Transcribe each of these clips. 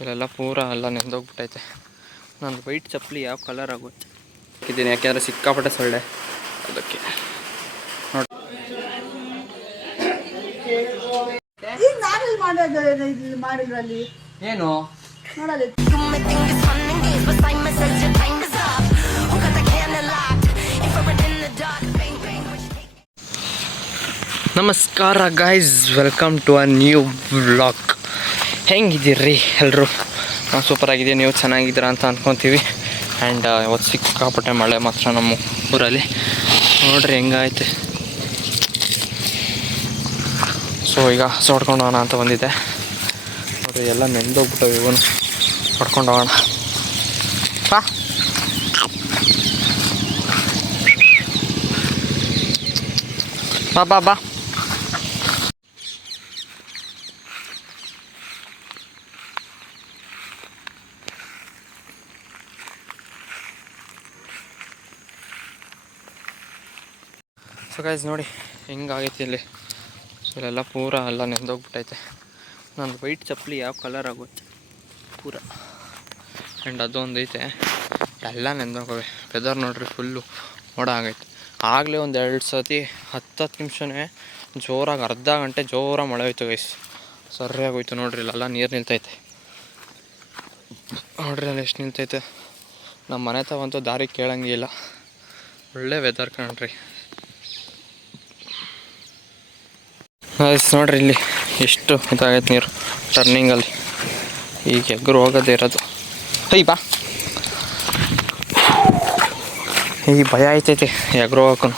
ಇಲ್ಲೆಲ್ಲ ಪೂರ ಎಲ್ಲ ನೆಂದೋಗ್ಬಿಟ್ಟೈತೆ. ನಾನು ವೈಟ್ ಚಪ್ಪಲಿ ಯಾವ ಕಲರ್ ಆಗುತ್ತೆ ಹಾಕಿದ್ದೀನಿ, ಯಾಕೆಂದರೆ ಸಿಕ್ಕಾಪಟ್ಟೆ ಸೊಳ್ಳೆ ಅದಕ್ಕೆ. ನೋಡಿ ಏನು ನಮಸ್ಕಾರ guys, welcome to a new vlog. ಹೆಂಗಿದ್ದೀರಿ ಎಲ್ಲರೂ? ನಾವು ಸೂಪರಾಗಿದ್ದೀವಿ, ನೀವು ಚೆನ್ನಾಗಿದ್ದೀರಾ ಅಂತ ಅಂದ್ಕೊತೀವಿ. ಆ್ಯಂಡ್ ಇವತ್ತು ಸಿಕ್ಕಾಪಟ್ಟೆ ಮಳೆ ಮಾತ್ರ ನಮ್ಮ ಊರಲ್ಲಿ. ನೋಡ್ರಿ ಹೆಂಗೈತೆ. ಸೊ ಈಗ ಹೊಡ್ಕೊಂಡು ಹೋಗೋಣ ಅಂತ ಬಂದಿದ್ದೆ. ನೋಡ್ರಿ ಎಲ್ಲ ನೆಂದೋಗ್ಬಿಟ್ಟವು, ಇವನು ಹೊಡ್ಕೊಂಡು ಹೋಗೋಣ ಬಾ. ಬಾ ಬಾ ಬಾ. ಸೊ ಗೈಸ್ ನೋಡಿ ಹೆಂಗಾಗೈತಿ ಇಲ್ಲಿ. ಸೊ ಇಲ್ಲೆಲ್ಲ ಪೂರ ಎಲ್ಲ ನೆಂದೋಗ್ಬಿಟ್ಟೈತೆ. ನಾನು ವೈಟ್ ಚಪ್ಪಲಿ ಯಾವ ಕಲರ್ ಆಗುತ್ತೆ ಪೂರ. ಆ್ಯಂಡ್ ಅದೊಂದು ಐತೆ, ಎಲ್ಲ ನೆಂದೋಗವೆ. ವೆದರ್ ನೋಡ್ರಿ ಫುಲ್ಲು ಮೋಡ ಆಗೈತೆ. ಆಗಲೇ ಒಂದು 2 ಸತಿ 10 ನಿಮಿಷನೇ ಜೋರಾಗಿ ಅರ್ಧ ಗಂಟೆ ಜೋರಾಗಿ ಮಳೆ ಹೋಯ್ತು ಗೈಸ್. ಸರಿಯಾಗೋಯ್ತು ನೋಡ್ರಿ. ಇಲ್ಲೆಲ್ಲ ನೀರು ನಿಲ್ತೈತೆ. ನೋಡ್ರಿ ಅಲ್ಲಿ ಎಷ್ಟು ನಿಲ್ತೈತೆ. ನಮ್ಮ ಮನೆ ತಗೊಂತೂ ದಾರಿ ಕೇಳಂಗಿಲ್ಲ. ಒಳ್ಳೆ ವೆದರ್ ಕಾಣ್ರಿ. ಗೈಸ್ ನೋಡ್ರಿ ಇಲ್ಲಿ ಎಷ್ಟು ಇದಾಗೈತೆ ನೀರು ಟರ್ನಿಂಗಲ್ಲಿ. ಈಗ ಎಗ್ರು ಹೋಗೋದೇ ಇರೋದು. ಹೈ ಬಾ. ಈ ಭಯ ಆಯ್ತೈತೆ ಎಗ್ರು ಹೋಗೋಕು.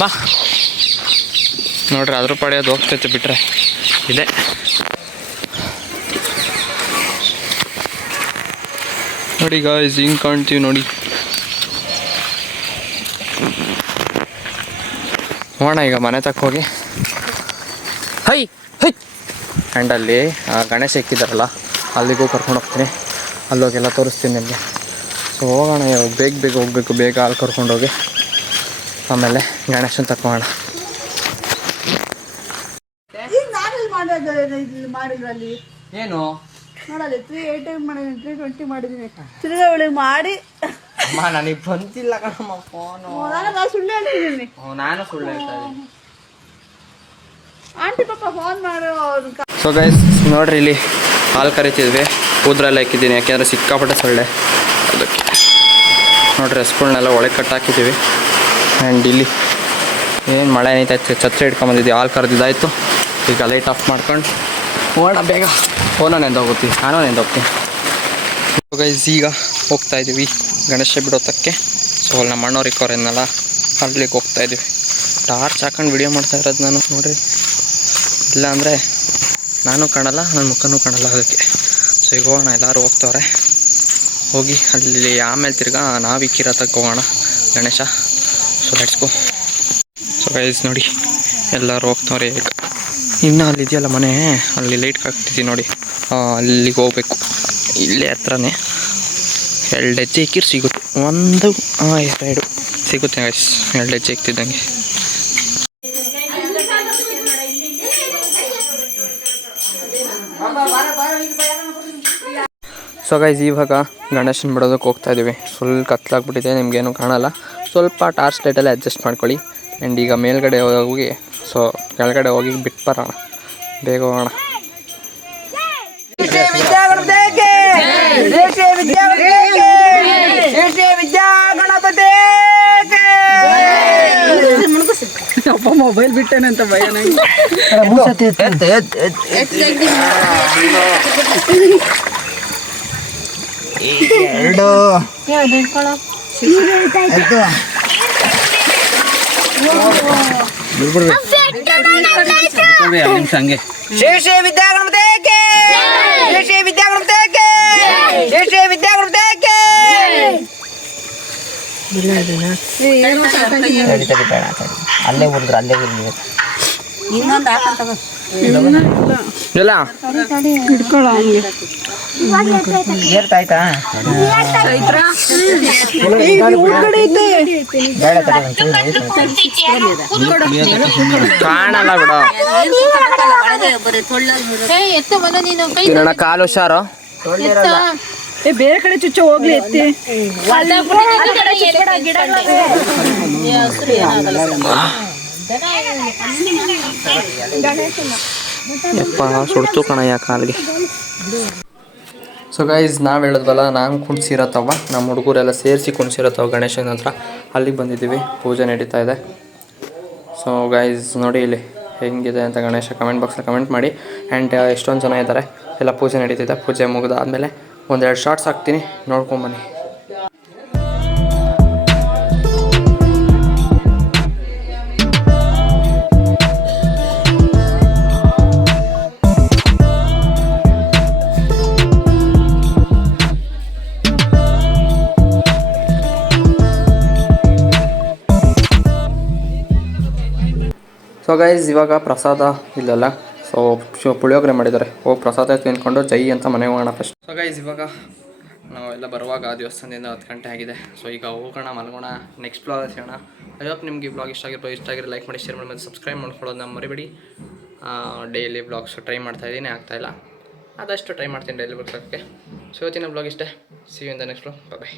ಬಾ ನೋಡ್ರಿ, ಅದ್ರ ಪಡೆಯೋದು ಹೋಗ್ತೈತೆ ಬಿಟ್ರೆ ಇದೆ. ನೋಡಿ ಗಾಯ್ಸ್ ಹಿಂಗೆ ಕಾಣ್ತೀವಿ ನೋಡಿ. ಹೋಗೋಣ ಈಗ ಮನೆ ತಕ್ಕ ಹೋಗಿ. High high. ಆ್ಯಂಡ್ ಅಲ್ಲಿ ಗಣೇಶ ಇಕ್ಕಿದಾರಲ್ಲ, ಅಲ್ಲಿಗೂ ಕರ್ಕೊಂಡು ಹೋಗ್ತೀನಿ. ಅಲ್ಲೋಗೆಲ್ಲ ತೋರಿಸ್ತೀನಿ ನಿಮಗೆ. ಸೊ ಹೋಗೋಣ, ಬೇಗ ಬೇಗ ಹೋಗಬೇಕು. ಬೇಗ ಅಲ್ಲಿ ಕರ್ಕೊಂಡೋಗಿ ಆಮೇಲೆ ಗಣೇಶನ ತಕ್ಕೋಣ. ಏನು ನೋಡಲ್ಲಿ 380 ಮಾಡಿದ್ದೀನಿ, 320 ಮಾಡಿದ್ದೀನಿ. ತಿರ್ಗಾ ಅವಳಿಗೆ ಮಾಡಿ ಅಮ್ಮ ನನಗೆ ಬಂತಿಲ್ಲ ಕಣಮ್ಮ ಫೋನು. ನಾನು ಸುಳ್ಳು ಹೇಳ್ತಿದ್ದೀನಿ. ನಾನು ಸುಳ್ಳು ಹೇಳ್ತಾ ಇದ್ದೀನಿ. ಆಂಟಿ ಪಾಪ ಫೋನ್ ಮಾಡು. ಸೊ ಗೈಸ್ ನೋಡ್ರಿ ಇಲ್ಲಿ ಹಾಲು ಕರಿತಿದ್ವಿ. ಕೂದ್ರೆಲ್ಲ ಇಕ್ಕಿದ್ದೀನಿ, ಯಾಕೆಂದರೆ ಸಿಕ್ಕಾಪಟ್ಟೆ ಸೊಳ್ಳೆ ಅದಕ್ಕೆ. ನೋಡ್ರಿ ಹಸ್ಗಳನ್ನೆಲ್ಲ ಒಳಗೆ ಕಟ್ಟಾಕಿದ್ದೀವಿ. ಆ್ಯಂಡ್ ಇಲ್ಲಿ ಏನು ಮಳೆ ಏನೈತೆ, ಛತ್ರಿ ಹಿಡ್ಕೊಂಬಂದಿದ್ದೀವಿ. ಹಾಲು ಕರೆದಿದ್ದಾಯಿತು. ಈಗ ಲೈಟ್ ಆಫ್ ಮಾಡ್ಕೊಂಡು ಹೋಗೋಣ ಬೇಗ. ಫೋನ ನೆಂದೋಗ್ತೀನಿ, ನಾನು ನೆಂದೋಗ್ತೀನಿ. ಗೈಸ್ ಈಗ ಹೋಗ್ತಾಯಿದ್ದೀವಿ ಗಣೇಶ ಬಿಡೋತಕ್ಕೆ. ಸೊ ಅಲ್ಲಿ ನಮ್ಮ ಅಣ್ಣವ್ರಿಗೆ ಕೊರೆನಲ್ಲ, ಅಲ್ಲಿಗೆ ಹೋಗ್ತಾಯಿದ್ದೀವಿ. ಟಾರ್ಚ್ ಹಾಕೊಂಡು ವಿಡಿಯೋ ಮಾಡ್ತಾ ಇರೋದು ನಾನು. ನೋಡಿರಿ, ಇಲ್ಲ ಅಂದರೆ ನಾನು ಕಾಣಲ್ಲ, ನನ್ನ ಮುಖನೂ ಕಾಣಲ್ಲ ಅದಕ್ಕೆ. ಸೊ ಈಗ ಹೋಗೋಣ, ಎಲ್ಲರೂ ಹೋಗ್ತವ್ರೆ. ಹೋಗಿ ಅಲ್ಲಿ ಆಮೇಲೆ ತಿರ್ಗಾ ನಾವು ಇಕ್ಕಿರತಕ್ಕೆ ಹೋಗೋಣ Ganesha. So let's go. So guys ನೋಡಿ ಎಲ್ಲರೂ ಹೋಗ್ತವ್ರೆ. ಈಗ ಇನ್ನೂ ಅಲ್ಲಿದೆಯಲ್ಲ ಮನೆ, ಅಲ್ಲಿ ಲೈಟ್ ಹಾಕ್ತಿದ್ದೀವಿ ನೋಡಿ. ಅಲ್ಲಿಗೆ ಹೋಗ್ಬೇಕು. ಇಲ್ಲೇ ಹತ್ರನೇ 2 ಹೆಜ್ಜೆ ಇಕ್ಕಿರು ಸಿಗುತ್ತೆ. 1 2 ಸಿಗುತ್ತೆ ಗೈಸ್. 2 ಹೆಜ್ಜೆ ಇಕ್ತಿದ್ದಂಗೆ. ಸೊ ಗೈಸ್ ಇವಾಗ ಗಣೇಶನ ಬಿಡೋದಕ್ಕೆ ಹೋಗ್ತಾಯಿದ್ದೀವಿ. ಫುಲ್ ಕತ್ಲಾಗ್ಬಿಟ್ಟಿದೆ, ನಿಮಗೇನು ಕಾಣಲ್ಲ. ಸ್ವಲ್ಪ ಟಾರ್ಚ್ ಲೈಟಲ್ಲೇ ಅಡ್ಜಸ್ಟ್ ಮಾಡ್ಕೊಳ್ಳಿ. ಆ್ಯಂಡ್ ಈಗ ಮೇಲ್ಗಡೆ ಹೋಗಿ, ಸೊ ಕೆಳಗಡೆ ಹೋಗಿ ಬಿಟ್ಟು ಬರೋಣ. ಬೇಗ ಹೋಗೋಣ. ಮೊಬೈಲ್ ಬಿಟ್ಟೇನಂತ ಭಯ ನಂಗೆ. ಹಂಗೆ ಅಲ್ಲೇ ಊರಿದ್ರು, ಅಲ್ಲೇ ಊರಿದ್ರು. ಇನ್ನೊಂದು ಇಲ್ಲ ಹಿಡ್ಕೊಳ್ಳೋ ಹಂಗೆ. ಏರ್ತಾಯ್ತಾ ಕಾಣಲ್ಲ ಬಿಡು ತಿನ್ನೋಣ ಕಾಲು ಹುಷಾರು. ಬೇರೆ ಕಡೆ ಚುಚ್ಚ ಹೋಗ್ಲಿ ಎತ್ತಿ. ಯಪ್ಪ ಸುಡ್ತು ಕಣಯ್ಯ ಕಾಲಿಗೆ. ಸೊ ಗೈಸ್ ನಾವು ಹೇಳಿದ್ವಲ್ಲ, ನಾನು ಕುಣಿಸಿರತ್ತವ ನಮ್ಮ ಹುಡುಗರೆಲ್ಲ ಸೇರಿಸಿ ಕುಣಿಸಿರತ್ತವ ಗಣೇಶನ ಹತ್ರ. ಅಲ್ಲಿಗೆ ಬಂದಿದ್ದೀವಿ, ಪೂಜೆ ನಡೀತಾ ಇದೆ. ಸೊ ಗೈಸ್ ನೋಡಿ ಇಲ್ಲಿ ಹೆಂಗಿದೆ ಅಂತ ಗಣೇಶ ಕಮೆಂಟ್ ಬಾಕ್ಸಲ್ಲಿ ಕಮೆಂಟ್ ಮಾಡಿ. ಆ್ಯಂಡ್ ಎಷ್ಟೊಂದು ಜನ ಇದ್ದಾರೆ, ಎಲ್ಲ ಪೂಜೆ ನಡೀತಿದೆ. ಪೂಜೆ ಮುಗಿದಾದ್ಮೇಲೆ ಒಂದೆರಡು ಶಾರ್ಟ್ಸ್ ಹಾಕ್ತೀನಿ, ನೋಡ್ಕೊಂಬನ್ನಿ. ಸೊ ಗೈಸ್ ಇವಾಗ ಪ್ರಸಾದ ಇಲ್ಲಲ್ಲ, ಸೊ ಪುಳಿಯೋಗರೆ ಮಾಡಿದ್ದಾರೆ. ಹೋಗಿ ಪ್ರಸಾದ ತಿನ್ಕೊಂಡು ಜೈ ಅಂತ ಮನೆಗೆ ಹೋಗೋಣ ಫಸ್ಟ್. ಸೊ ಗೈಸ್ ಇವಾಗ ನಾವೆಲ್ಲ ಬರುವಾಗ ದೇವಸ್ಥಾನದಿಂದ 10 ಗಂಟೆ ಆಗಿದೆ. ಸೊ ಈಗ ಹೋಗೋಣ, ಮಲ್ಗೋಣ, ನೆಕ್ಸ್ಟ್ ಬ್ಲಾಗ್ ಸಿಗೋಣ. ಐ ಹೋಪ್ ನಿಮ್ಗೆ ಈ ಬ್ಲಾಗ್ ಇಷ್ಟ ಆಗಿರೋ ಲೈಕ್ ಮಾಡಿ, ಶೇರ್ ಮಾಡಿ, ಮತ್ತು ಸಬ್ಸ್ಕ್ರೈಬ್ ಮಾಡ್ಕೊಳ್ಳೋದನ್ನ ಮರಿಬೇಡಿ. ಡೈಲಿ ಬ್ಲಾಗ್ಸ್ ಟ್ರೈ ಮಾಡ್ತಾಯಿದ್ದೀನಿ, ಆಗ್ತಾಯಿಲ್ಲ, ಆದಷ್ಟು ಟ್ರೈ ಮಾಡ್ತೀನಿ ಡೈಲಿ ಬ್ಲಾಗ್ಸ್ ಹಾಕೋಕ್ಕೆ. ಸೊ ಇವತ್ತಿನ ಬ್ಲಾಗ್ ಇಷ್ಟೇ. See you in the next blog. Bye.